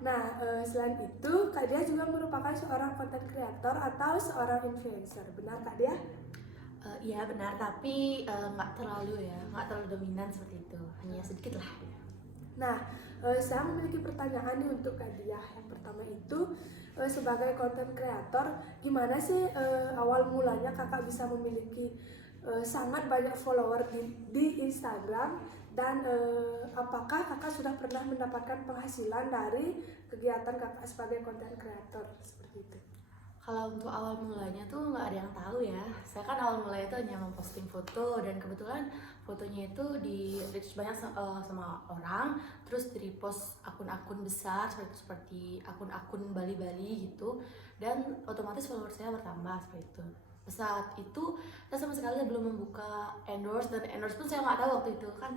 Nah, selain itu, Kak Dia juga merupakan seorang content creator atau seorang influencer. Benar, Kak Dia? Iya benar, tapi nggak terlalu ya, nggak terlalu dominan seperti itu, hanya sedikit lah. Nah, saya memiliki pertanyaan nih untuk Kak Dia. Yang pertama itu, sebagai content creator, gimana sih awal mulanya kakak bisa memiliki sangat banyak follower di Instagram, dan apakah kakak sudah pernah mendapatkan penghasilan dari kegiatan kakak sebagai content creator seperti itu? Kalau untuk awal mulanya tuh nggak ada yang tahu ya. Saya kan awal mulanya tuh hanya memposting foto dan kebetulan fotonya itu di reach banyak sama orang, terus di repost akun-akun besar seperti akun-akun Bali-Bali gitu, dan otomatis follower saya bertambah seperti itu. Saat itu saya sama sekali belum membuka endorse, dan endorse pun saya nggak tahu waktu itu kan,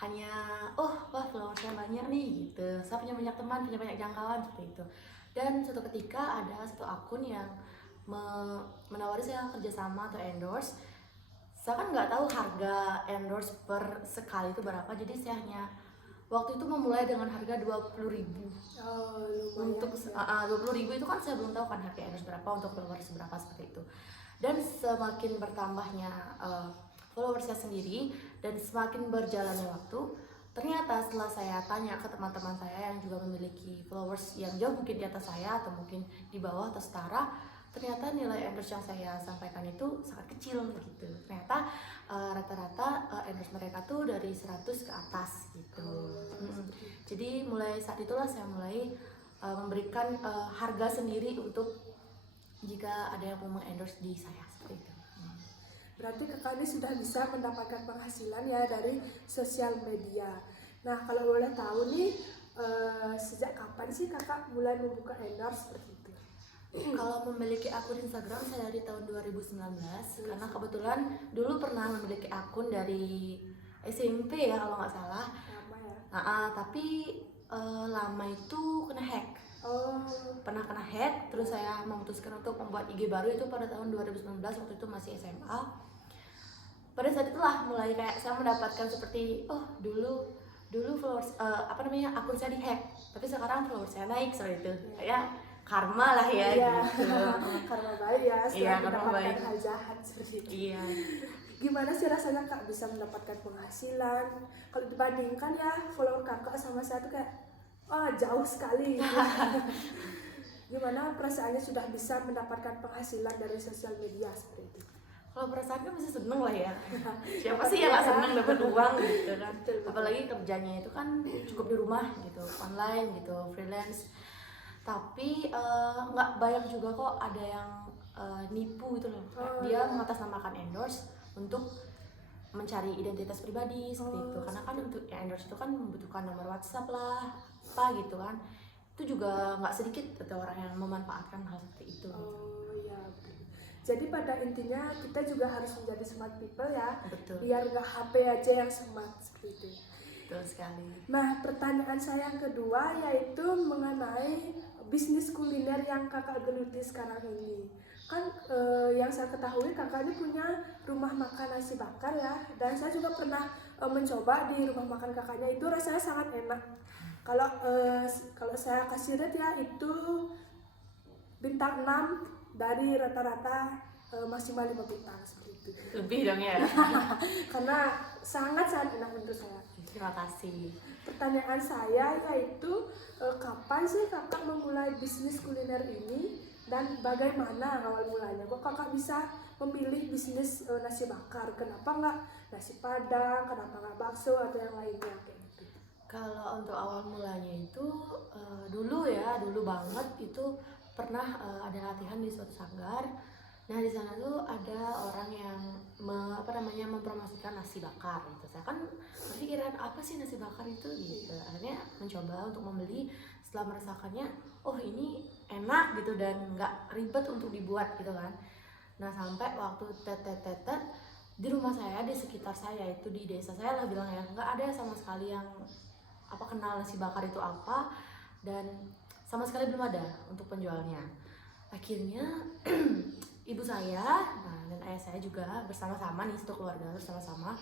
hanya wah follower saya banyak nih gitu, saya punya banyak teman, punya banyak jangkauan seperti itu. Dan suatu ketika ada satu akun yang menawari saya kerjasama atau endorse. Saya kan nggak tahu harga endorse per sekali itu berapa, jadi saya hanya waktu itu memulai dengan harga 20.000. Oh, Untuk lumayan ya. 20.000 itu kan saya belum tahu kan harga endorse berapa, untuk followers berapa seperti itu. Dan semakin bertambahnya follower saya sendiri dan semakin berjalannya waktu, ternyata setelah saya tanya ke teman-teman saya yang juga memiliki followers yang jauh mungkin di atas saya atau mungkin di bawah atau setara, ternyata nilai endorse yang saya sampaikan itu sangat kecil gitu. Ternyata rata-rata endorse mereka tuh dari 100 ke atas gitu. Jadi mulai saat itulah saya mulai memberikan harga sendiri untuk jika ada yang mau endorse di saya seperti itu. Berarti kakak ini sudah bisa mendapatkan penghasilan ya dari sosial media. Nah, kalau boleh tahu nih, sejak kapan sih kakak mulai membuka endorse seperti itu? Kalau memiliki akun Instagram saya dari tahun 2019, karena kebetulan dulu pernah memiliki akun dari SMP ya kalau nggak salah. Lama ya? Tapi lama itu kena hack. Oh, Pernah kena hack, terus saya memutuskan untuk membuat IG baru itu pada tahun 2019, waktu itu masih SMA. Pada saat itulah mulai kayak saya mendapatkan seperti dulu followers akun saya dihack, tapi sekarang followers saya naik seperti itu. Ya karma lah ya iya. gitu. Karma baik ya Iya, setelah karma mendapatkan baik. hal jahat seperti itu. Iya. Gimana sih rasanya kak bisa mendapatkan penghasilan? Kalau dibandingkan ya follower kakak sama saya tuh kayak, oh jauh sekali gitu. Gimana perasaannya sudah bisa mendapatkan penghasilan dari sosial media seperti itu? Kalau perasaan kan masih seneng lah ya. Siapa sih yang gak seneng dapat uang gitu kan. Apalagi kerjanya itu kan cukup di rumah gitu, online gitu, freelance. Tapi nggak banyak juga kok ada yang nipu gitu loh. Dia mengatasnamakan endorse untuk mencari identitas pribadi seperti itu. Karena kan untuk endorse itu kan membutuhkan nomor WhatsApp lah, apa gitu kan. Itu juga nggak sedikit ada orang yang memanfaatkan hal seperti itu. Oh iya, betul. Jadi pada intinya kita juga harus menjadi smart people ya. Betul. Biar nggak HP aja yang smart seperti itu. Betul sekali. Nah, pertanyaan saya yang kedua yaitu mengenai bisnis kuliner yang kakak geluti sekarang ini. Kan yang saya ketahui kakak ini punya rumah makan nasi bakar ya, dan saya juga pernah mencoba di rumah makan kakaknya, itu rasanya sangat enak. Kalau saya kasih rate ya, itu bintang 6 dari rata-rata maksimal 5 bintang seperti itu. Lebih dong ya. Karena sangat-sangat enak menurut saya. Terima kasih. Pertanyaan saya yaitu kapan sih kakak memulai bisnis kuliner ini dan bagaimana awal mulanya? Kok kakak bisa memilih bisnis nasi bakar? Kenapa nggak nasi padang? Kenapa nggak bakso atau yang lainnya kayak gitu? Kalau untuk awal mulanya itu dulu banget itu pernah ada latihan di suatu sanggar. Nah di sana tuh ada orang yang mempromosikan nasi bakar gitu. Saya kan berpikiran apa sih nasi bakar itu gitu. Akhirnya mencoba untuk membeli. Setelah merasakannya, oh ini enak gitu dan nggak ribet untuk dibuat gitu kan. Nah sampai waktu tet di rumah saya, di sekitar saya itu di desa saya lah bilang ya, nggak ada sama sekali yang kenal nasi bakar itu apa, dan sama sekali belum ada untuk penjualnya. Akhirnya ibu saya dan ayah saya juga bersama-sama nih, satu keluarga bersama-sama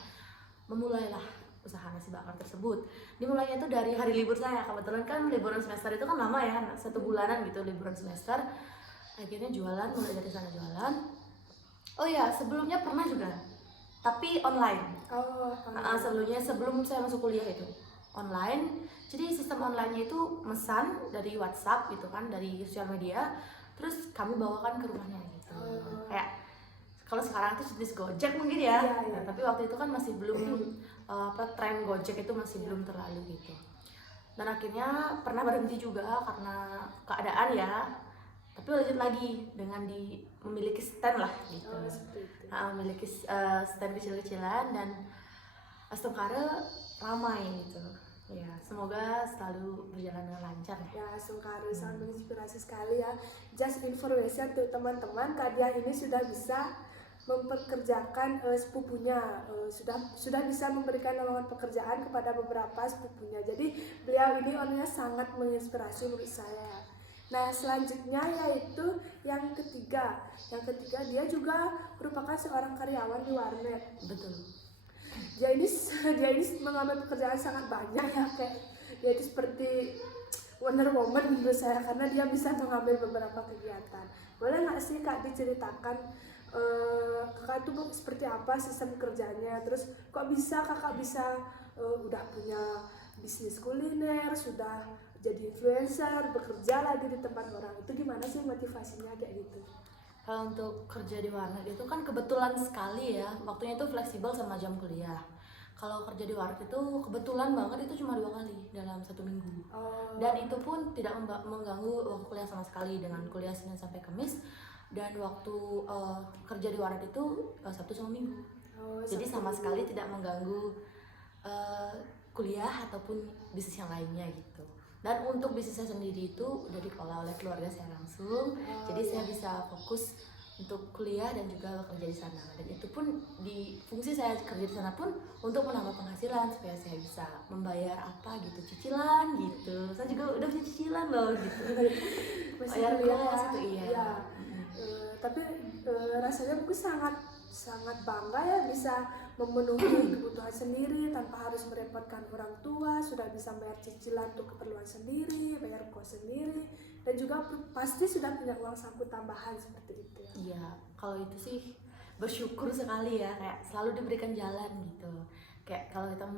memulailah usaha nasi bakar tersebut. Dimulainya itu dari hari libur saya, kebetulan kan liburan semester itu kan lama ya, 1 bulanan gitu liburan semester. Akhirnya jualan, mulai dari sana jualan. Oh ya, sebelumnya pernah juga, tapi online. Oh, Sebelumnya sebelum saya masuk kuliah itu online. Jadi sistem online-nya itu mesan dari WhatsApp gitu kan, dari sosial media, terus kami bawakan ke rumahnya gitu. Kayak kalau sekarang itu jenis Gojek mungkin ya. Iya, iya. Nah, tapi waktu itu kan masih belum tren Gojek itu masih belum terlalu gitu. Dan akhirnya pernah berhenti juga karena keadaan ya. Tapi lanjut lagi dengan memiliki stand lah gitu. seperti itu. Memiliki stand kecil-kecilan dan Astungkara ramai gitu. Ya, semoga selalu berjalan dengan lancar ya. Ya, Sungkaru sangat menginspirasi sekali ya. Just information untuk teman-teman, Kak Diah ini sudah bisa mempekerjakan sepupunya, sudah bisa memberikan lowongan pekerjaan kepada beberapa sepupunya. Jadi beliau ini orangnya sangat menginspirasi menurut saya. Nah, selanjutnya yaitu yang ketiga. Yang ketiga, dia juga merupakan seorang karyawan di warnet. Betul. Dia ini mengambil pekerjaan sangat banyak ya, kayak dia itu seperti Wonder Woman menurut saya, karena dia bisa mengambil beberapa kegiatan. Boleh nggak sih Kak diceritakan kakak itu seperti apa sistem kerjanya, terus kok bisa kakak bisa udah punya bisnis kuliner, sudah jadi influencer, bekerja lagi di tempat orang, itu gimana sih motivasinya kayak gitu? Kalau untuk kerja di warnet itu kan kebetulan sekali ya, waktunya itu fleksibel sama jam kuliah. Kalau kerja di warnet itu kebetulan banget itu cuma 2 kali dalam 1 minggu. Dan itu pun tidak mengganggu waktu kuliah sama sekali, dengan kuliah Senin sampai Kamis. Dan waktu kerja di warnet itu Sabtu sama Minggu. Jadi sama sekali tidak mengganggu kuliah ataupun bisnis yang lainnya gitu. Dan untuk bisnis saya sendiri itu udah dikelola oleh keluarga saya langsung. Jadi saya bisa fokus untuk kuliah dan juga bekerja di sana. Dan itu pun di fungsi saya kerja di sana pun untuk menambah penghasilan supaya saya bisa membayar apa gitu, cicilan gitu. Saya juga udah punya cicilan loh gitu. Bayar kos itu iya. Tapi rasanya mungkin sangat bangga ya bisa memenuhi kebutuhan sendiri tanpa harus merepotkan orang tua, sudah bisa bayar cicilan untuk keperluan sendiri, bayar kos sendiri, dan juga pasti sudah punya uang saku tambahan seperti itu ya. Iya, kalau itu sih bersyukur sekali ya, kayak selalu diberikan jalan gitu. Kayak kalau kita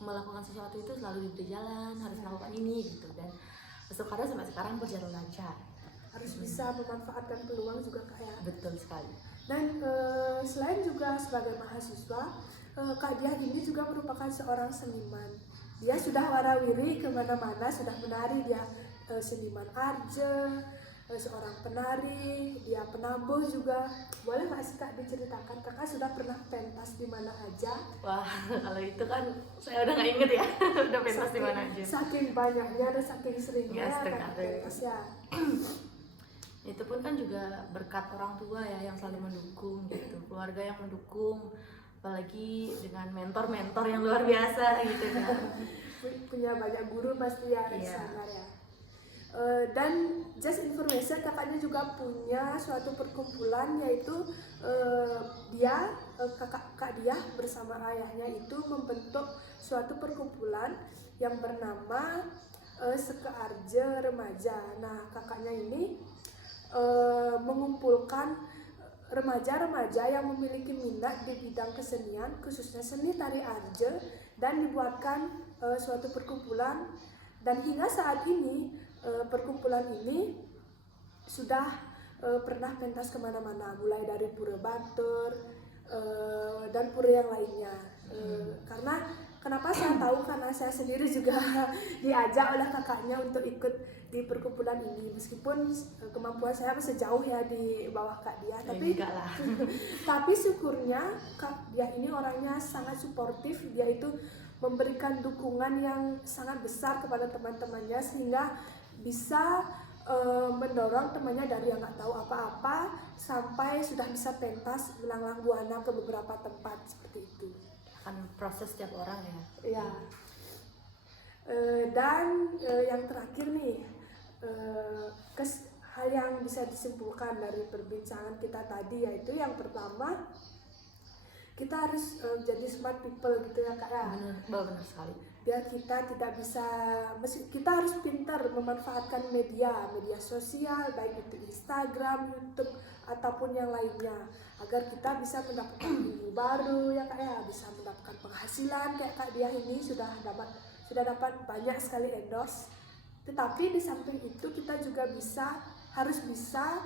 melakukan sesuatu itu selalu diberi jalan, harus melakukan ini gitu. Dan karena sampai sekarang berjalan lancar. Harus bisa memanfaatkan peluang juga Kak ya. Betul sekali. Dan selain juga sebagai mahasiswa, Kak Diah ini juga merupakan seorang seniman. Dia sudah warawiri kemana-mana, sudah menari, dia seniman arje, seorang penari, dia penabuh juga. Boleh nggak sih Kak diceritakan, kakak sudah pernah pentas di mana aja? Wah, kalau itu kan saya udah nggak inget ya, udah pentas di mana aja. Saking banyaknya dan saking seringnya Ya, kan pentas ya. Itu pun kan juga berkat orang tua ya yang selalu mendukung gitu, keluarga yang mendukung, apalagi dengan mentor-mentor yang luar biasa gitu kan. Punya banyak guru pasti ya di sana ya. Dan just information, kakaknya juga punya suatu perkumpulan, yaitu Kak Diah bersama ayahnya itu membentuk suatu perkumpulan yang bernama Sekearje Remaja. Nah, kakaknya ini mengumpulkan remaja-remaja yang memiliki minat di bidang kesenian, khususnya seni tari arje, dan dibuatkan suatu perkumpulan. Dan hingga saat ini perkumpulan ini sudah pernah pentas kemana-mana, mulai dari Pura Batur dan pura yang lainnya. Karena kenapa saya tahu, karena saya sendiri juga diajak oleh kakaknya untuk ikut di perkumpulan ini, meskipun kemampuan saya masih jauh ya di bawah Kak Diah, tapi syukurnya Kak Diah ini orangnya sangat suportif. Dia itu memberikan dukungan yang sangat besar kepada teman-temannya, sehingga bisa mendorong temannya dari yang nggak tahu apa-apa sampai sudah bisa pentas melanglang buana ke beberapa tempat seperti itu. Kan proses setiap orang ya. Ya. Dan yang terakhir nih, hal yang bisa disimpulkan dari perbincangan kita tadi, yaitu yang pertama, kita harus jadi smart people gitu ya Kak ya. Benar sekali. Biar kita tidak bisa, kita harus pintar memanfaatkan media sosial, baik itu Instagram, YouTube ataupun yang lainnya, agar kita bisa mendapatkan ilmu baru ya Kak ya, bisa mendapatkan penghasilan kayak Kak Diah ini sudah dapat banyak sekali endorse. Tetapi di samping itu kita juga harus bisa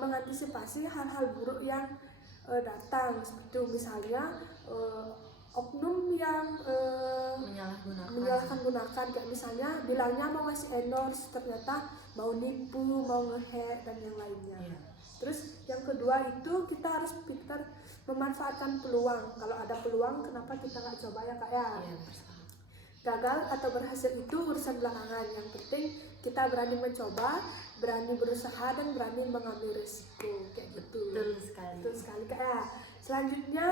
mengantisipasi hal-hal buruk yang datang, seperti misalnya oknum yang menyalahkan gunakan, kayak misalnya bilangnya mau ngasih endorse ternyata mau nipu, mau ngehack dan yang lainnya. Terus yang kedua itu kita harus pintar memanfaatkan peluang. Kalau ada peluang kenapa kita nggak coba ya Kak ya? Gagal atau berhasil itu urusan belakangan, yang penting kita berani mencoba, berani berusaha, dan berani mengambil risiko kayak gitu. Betul sekali Kak ya. Selanjutnya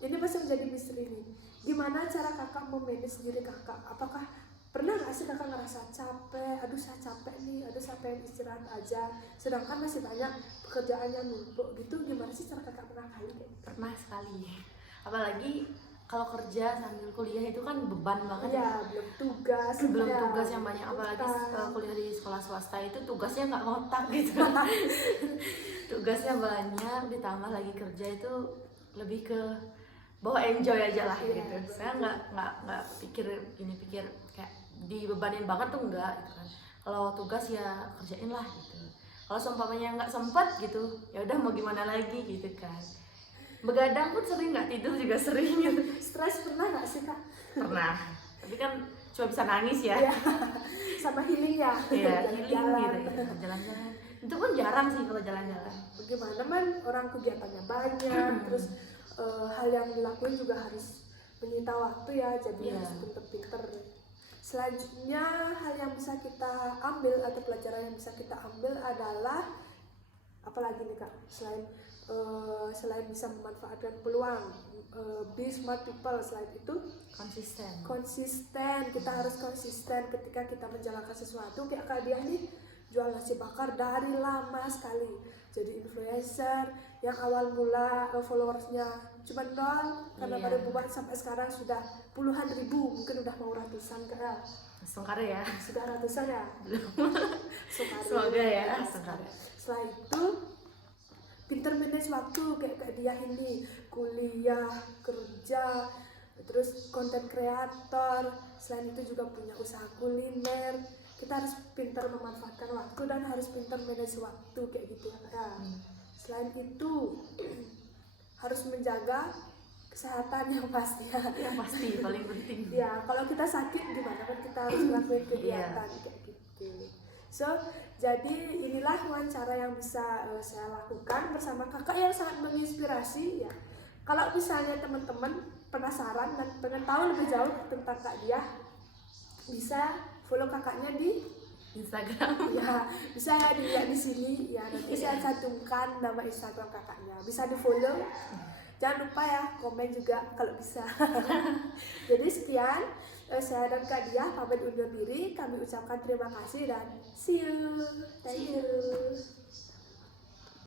ini masih menjadi misteri nih, gimana cara Kakak memanage diri Kakak? Apakah pernah nggak sih Kakak ngerasa capek, aduh saya capek nih, aduh saya pengen istirahat aja, sedangkan masih banyak pekerjaan yang numpuk gitu, gimana sih cara Kakak menangani? Pernah sekali, apalagi kalau kerja sambil kuliah itu kan beban banget ya. Belum tugas yang banyak, apalagi kuliah di sekolah swasta itu tugasnya nggak ngotak gitu. Tugasnya banyak, ditambah lagi kerja itu lebih ke bawa enjoy aja lah gitu. Saya nggak pikir kayak dibebanin banget tuh enggak gitu kan. Kalau tugas ya kerjain lah gitu. Kalau seumpamanya nggak sempat gitu, ya udah mau gimana lagi gitu kan. Begadang pun sering, nggak tidur juga sering gitu. Stres pernah nggak sih Kak? Pernah, tapi kan cuma bisa nangis ya. Sama healing ya. Iya, healing gitu, jalan-jalan. Itu pun jarang sih kalau jalan-jalan. Bagaimana man, orang kegiatannya banyak, terus hal yang dilakuin juga harus menyita waktu ya, jadi harus pinter-pinter. Selanjutnya hal yang bisa kita ambil atau pelajaran yang bisa kita ambil adalah apalagi nih Kak, selain bisa memanfaatkan peluang, be smart people, selain itu konsisten. Kita harus konsisten ketika kita menjalankan sesuatu. Kayak Kak Diah nih jual nasi bakar dari lama sekali, jadi influencer yang awal mula followersnya cuma 0 karena baru buat, sampai sekarang sudah puluhan ribu, mungkin udah mau ratusan Kak. Sengkara ya? Sudah ratusan ya? Belum. Semoga ya. Setelah itu pinter manage waktu kayak Kak Diah ini, kuliah, kerja, terus konten kreator, selain itu juga punya usaha kuliner. Kita harus pintar memanfaatkan waktu dan harus pintar manage waktu kayak gitu ya Kak. Selain itu harus menjaga kesehatan yang pasti ya. Yang pasti paling penting. Ya, kalau kita sakit gimana kan kita harus melakukan kegiatan kayak gitu. So, jadi inilah wawancara yang bisa saya lakukan bersama kakak yang sangat menginspirasi ya. Kalau misalnya teman-teman penasaran dan pengen tahu lebih jauh tentang Kak Diah, bisa follow kakaknya di Instagram. Ya, bisa ya dilihat di sini ya. Nanti saya cantumkan nama Instagram kakaknya. Bisa di-follow. Jangan lupa ya komen juga kalau bisa. Jadi sekian, saya dan Kak Diah pamit undur diri. Kami ucapkan terima kasih dan see you. Thank you.